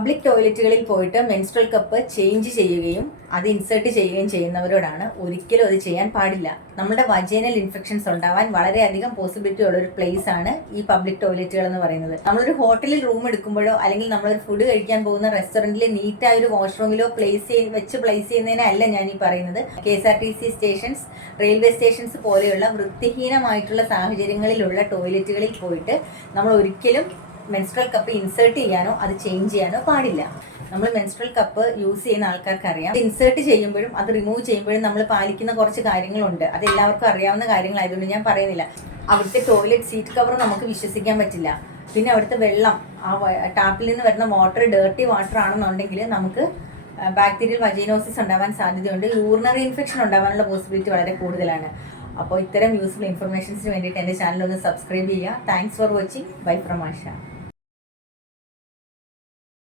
Public ടോയ്ലറ്റുകളിൽ പോയിട്ട് menstrual cup change ചെയ്യുകയും അത് ഇൻസേർട്ട് ചെയ്യുകയും ചെയ്യുന്നവരോടാണ് ഒരിക്കലും അത് ചെയ്യാൻ പാടില്ല. നമ്മുടെ വജൈനൽ ഇൻഫെക്ഷൻസ് ഉണ്ടാവാൻ വളരെയധികം പോസിബിലിറ്റി ഉള്ള ഒരു പ്ലേസ് ആണ് ഈ പബ്ലിക് ടോയ്ലറ്റുകൾ എന്ന് പറയുന്നത്. നമ്മളൊരു ഹോട്ടലിൽ റൂം എടുക്കുമ്പോഴോ അല്ലെങ്കിൽ നമ്മളൊരു ഫുഡ് കഴിക്കാൻ പോകുന്ന റെസ്റ്റോറൻറ്റിൽ നീറ്റായ ഒരു വാഷ്റൂമിലോ പ്ലേസ് ചെയ്യുന്നതിനല്ല ഞാൻ ഈ പറയുന്നത്. KSRTC സ്റ്റേഷൻസ്, റെയിൽവേ സ്റ്റേഷൻസ് പോലെയുള്ള വൃത്തിഹീനമായിട്ടുള്ള സാഹചര്യങ്ങളിലുള്ള ടോയ്ലറ്റുകളിൽ പോയിട്ട് നമ്മൾ ഒരിക്കലും മെൻസ്ട്രൽ കപ്പ് ഇൻസേർട്ട് ചെയ്യാനോ അത് ചേഞ്ച് ചെയ്യാനോ പാടില്ല. നമ്മൾ മെൻസ്ട്രൽ കപ്പ് യൂസ് ചെയ്യുന്ന ആൾക്കാർക്ക് അറിയാം, ഇൻസേർട്ട് ചെയ്യുമ്പോഴും അത് റിമൂവ് ചെയ്യുമ്പോഴും നമ്മൾ പാലിക്കുന്ന കുറച്ച് കാര്യങ്ങളുണ്ട്. അത് എല്ലാവർക്കും അറിയാവുന്ന കാര്യങ്ങളായതുകൊണ്ട് ഞാൻ പറയുന്നില്ല. അവിടുത്തെ ടോയ്ലറ്റ് സീറ്റ് കവർ നമുക്ക് വിശ്വസിക്കാൻ പറ്റില്ല. പിന്നെ അവിടുത്തെ വെള്ളം, ആ ടാപ്പിൽ നിന്ന് വരുന്ന വാട്ടർ ഡേർട്ടി വാട്ടർ ആണെന്നുണ്ടെങ്കിൽ നമുക്ക് ബാക്ടീരിയൽ വജൈനോസിസ് ഉണ്ടാവാൻ സാധ്യതയുണ്ട്. യൂറിനറി ഇൻഫെക്ഷൻ ഉണ്ടാവാനുള്ള പോസിബിലിറ്റി വളരെ കൂടുതലാണ്. അപ്പോൾ ഇത്തരം യൂസ്ഫുൾ ഇൻഫർമേഷൻസിന് വേണ്ടിയിട്ട് എൻ്റെ ചാനൽ ഒന്ന് സബ്സ്ക്രൈബ് ചെയ്യുക. Thanks for watching. Bye from Asha.